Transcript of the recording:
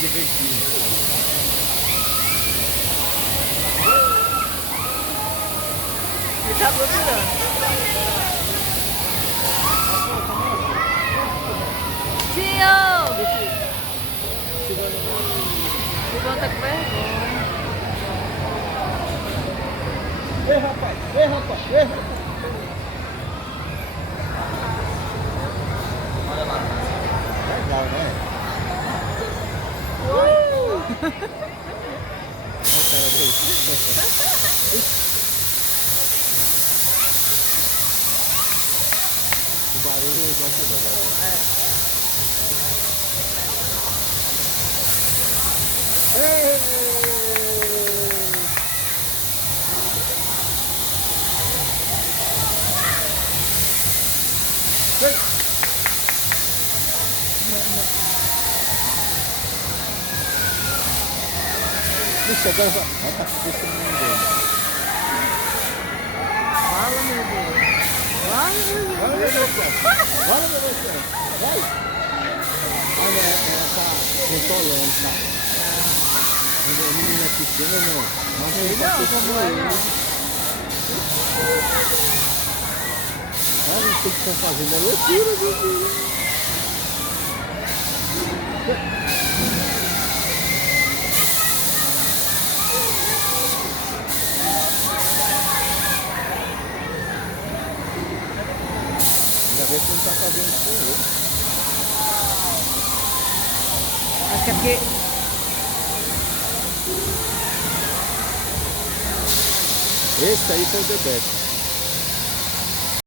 Divertido. Ele tá procurando. Tio! Chegou, tá com vergonha. Ei, rapaz! Ei, rapaz! Ei, rapaz! Olha lá. Legal, né? Olha a cara dele. O barulho eu gosto do barulho. Ei! Puxa, agora vai estar deixando o mundo. Fala, meu Deus. Fala, meu Deus. Olha, meu Deus. Olha, meu Deus. Vai. Olha, ela tá controlando, tá? A menina é pequena, não. Não sei como é, não. Olha o que estão fazendo. É loucura, meu Deus. Ainda bem que não tá fazendo isso com ele. Acho que é porque... Esse aí foi o Bebeto.